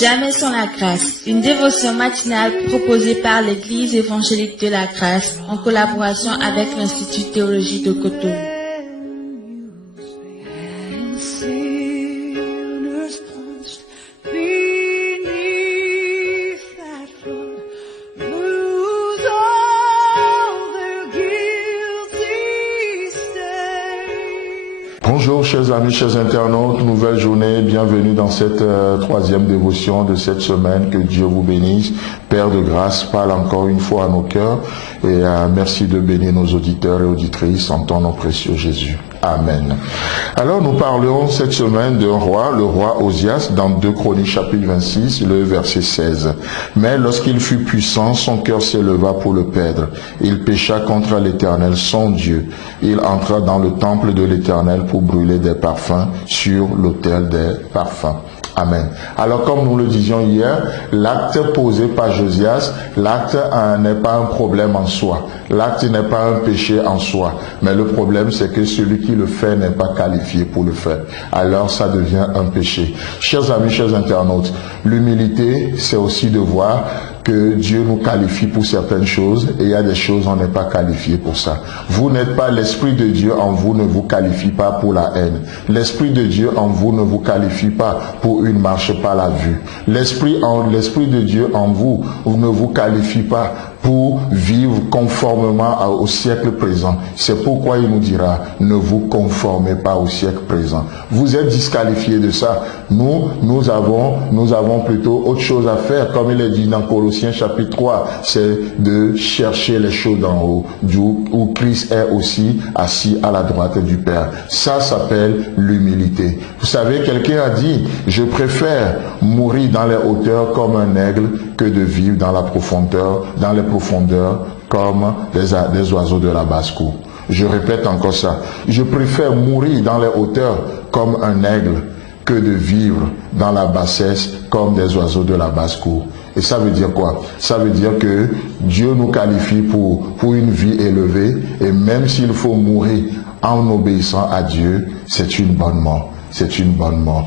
Jamais sans la grâce, une dévotion matinale proposée par l'Église évangélique de la grâce en collaboration avec l'Institut théologie de Cotonou. Bonjour chers amis, chers internautes, nouvelle journée, bienvenue dans cette troisième dévotion de cette semaine, que Dieu vous bénisse. Père de grâce, parle encore une fois à nos cœurs et merci de bénir nos auditeurs et auditrices en ton nom précieux Jésus. Amen. Alors nous parlerons cette semaine d'un roi, le roi Osias, dans 2 Chroniques chapitre 26, le verset 16. Mais lorsqu'il fut puissant, son cœur s'éleva pour le perdre. Il pécha contre l'Éternel, son Dieu. Il entra dans le temple de l'Éternel pour brûler des parfums sur l'autel des parfums. Amen. Alors comme nous le disions hier, l'acte posé par Josias, l'acte n'est pas un problème en soi. L'acte n'est pas un péché en soi. Mais le problème c'est que celui qui le fait n'est pas qualifié pour le faire. Alors ça devient un péché. Chers amis, chers internautes, l'humilité c'est aussi de voir que Dieu nous qualifie pour certaines choses et il y a des choses on n'est pas qualifié pour ça. Vous n'êtes pas, l'Esprit de Dieu en vous ne vous qualifie pas pour la haine. L'Esprit de Dieu en vous ne vous qualifie pas pour une marche par la vue. L'Esprit de Dieu en vous ne vous qualifie pas pour vivre conformément au siècle présent. C'est pourquoi il nous dira, ne vous conformez pas au siècle présent. Vous êtes disqualifiés de ça. Nous avons plutôt autre chose à faire, comme il est dit dans Colossiens chapitre 3, c'est de chercher les choses d'en haut, où Christ est aussi assis à la droite du Père. Ça s'appelle l'humilité. Vous savez, quelqu'un a dit, je préfère mourir dans les hauteurs comme un aigle que de vivre dans la profondeur, comme des oiseaux de la basse-cour. Je répète encore ça. Je préfère mourir dans les hauteurs comme un aigle que de vivre dans la bassesse comme des oiseaux de la basse-cour. Et ça veut dire quoi? Ça veut dire que Dieu nous qualifie pour une vie élevée, et même s'il faut mourir en obéissant à Dieu, c'est une bonne mort. C'est une bonne mort.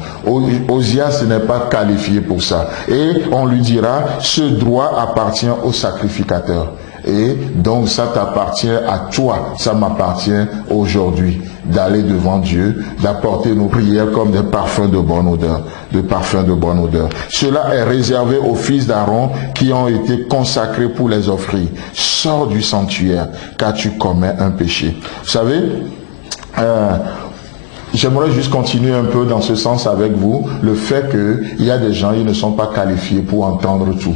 Osias n'est pas qualifié pour ça. Et on lui dira, ce droit appartient au sacrificateur. Et donc ça t'appartient à toi, ça m'appartient aujourd'hui, d'aller devant Dieu, d'apporter nos prières comme des parfums de bonne odeur, Cela est réservé aux fils d'Aaron qui ont été consacrés pour les offrir. Sors du sanctuaire, car tu commets un péché. Vous savez, j'aimerais juste continuer un peu dans ce sens avec vous, le fait qu'il y a des gens, ils ne sont pas qualifiés pour entendre tout.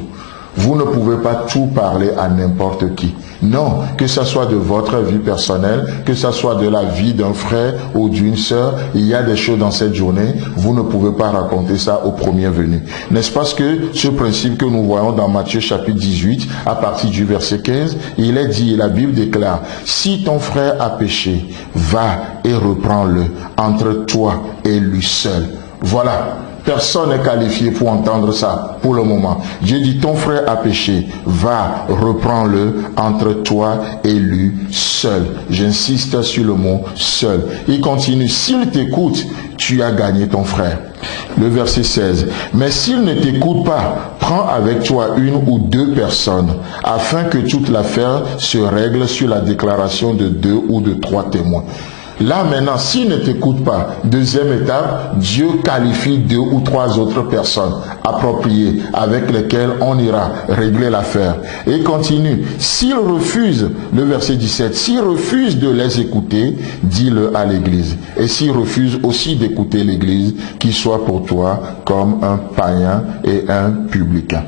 Vous ne pouvez pas tout parler à n'importe qui. Non, que ce soit de votre vie personnelle, que ce soit de la vie d'un frère ou d'une sœur, il y a des choses dans cette journée, vous ne pouvez pas raconter ça au premier venu. N'est-ce pas que ce principe que nous voyons dans Matthieu chapitre 18, à partir du verset 15, il est dit, la Bible déclare, si ton frère a péché, va et reprends-le entre toi et lui seul. Voilà. Personne n'est qualifié pour entendre ça pour le moment. Dieu dit, ton frère a péché, va, reprends-le entre toi et lui seul. J'insiste sur le mot seul. Il continue, s'il t'écoute, tu as gagné ton frère. Le verset 16. Mais s'il ne t'écoute pas, prends avec toi une ou deux personnes, afin que toute l'affaire se règle sur la déclaration de 2 ou de 3 témoins. Là maintenant, s'il ne t'écoute pas, deuxième étape, Dieu qualifie 2 ou 3 autres personnes appropriées avec lesquelles on ira régler l'affaire. Et continue, s'il refuse, le verset 17, s'il refuse de les écouter, dis-le à l'église. Et s'il refuse aussi d'écouter l'église, qu'il soit pour toi comme un païen et un publicain.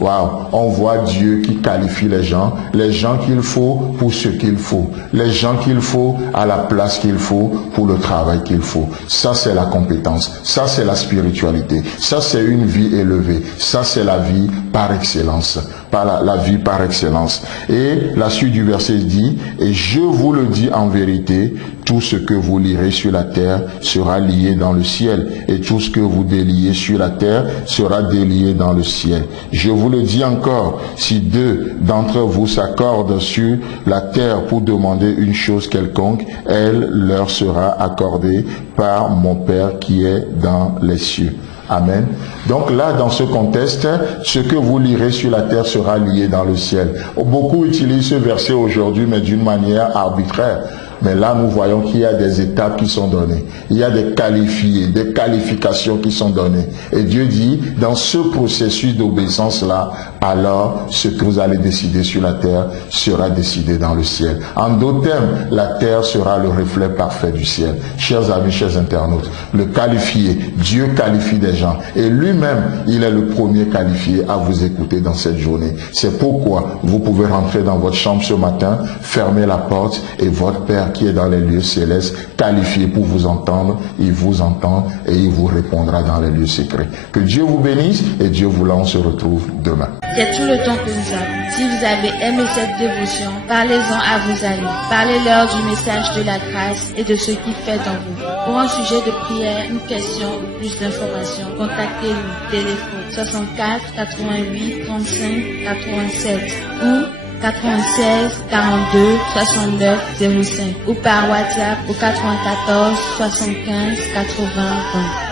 Waouh, on voit Dieu qui qualifie les gens qu'il faut pour ce qu'il faut, les gens qu'il faut à la place qu'il faut pour le travail qu'il faut. Ça c'est la compétence, ça c'est la spiritualité, ça c'est une vie élevée, ça c'est la vie par excellence, la vie par excellence. Et la suite du verset dit, et je vous le dis en vérité, tout ce que vous lirez sur la terre sera lié dans le ciel, et tout ce que vous déliez sur la terre sera délié dans le ciel. Je vous le dis encore, si 2 d'entre vous s'accordent sur la terre pour demander une chose quelconque, elle leur sera accordée par mon Père qui est dans les cieux. Amen. Donc là, dans ce contexte, ce que vous lirez sur la terre sera lié dans le ciel. Beaucoup utilisent ce verset aujourd'hui, mais d'une manière arbitraire. Mais là, nous voyons qu'il y a des étapes qui sont données. Il y a des qualifiés, des qualifications qui sont données. Et Dieu dit, dans ce processus d'obéissance-là, alors ce que vous allez décider sur la terre sera décidé dans le ciel. En d'autres termes, la terre sera le reflet parfait du ciel. Chers amis, chers internautes, le qualifié, Dieu qualifie des gens. Et lui-même, il est le premier qualifié à vous écouter dans cette journée. C'est pourquoi vous pouvez rentrer dans votre chambre ce matin, fermer la porte et votre Père qui est dans les lieux célestes, qualifié pour vous entendre, il vous entend et il vous répondra dans les lieux secrets. Que Dieu vous bénisse et Dieu voulant, on se retrouve demain. C'est tout le temps que nous avons. Si vous avez aimé cette dévotion, parlez-en à vos amis. Parlez-leur du message de la grâce et de ce qu'il fait dans vous. Pour un sujet de prière, une question ou plus d'informations, contactez-nous. Téléphone 64 88 35 87 ou 96 42 69 05 ou par WhatsApp au 94 75 80 20.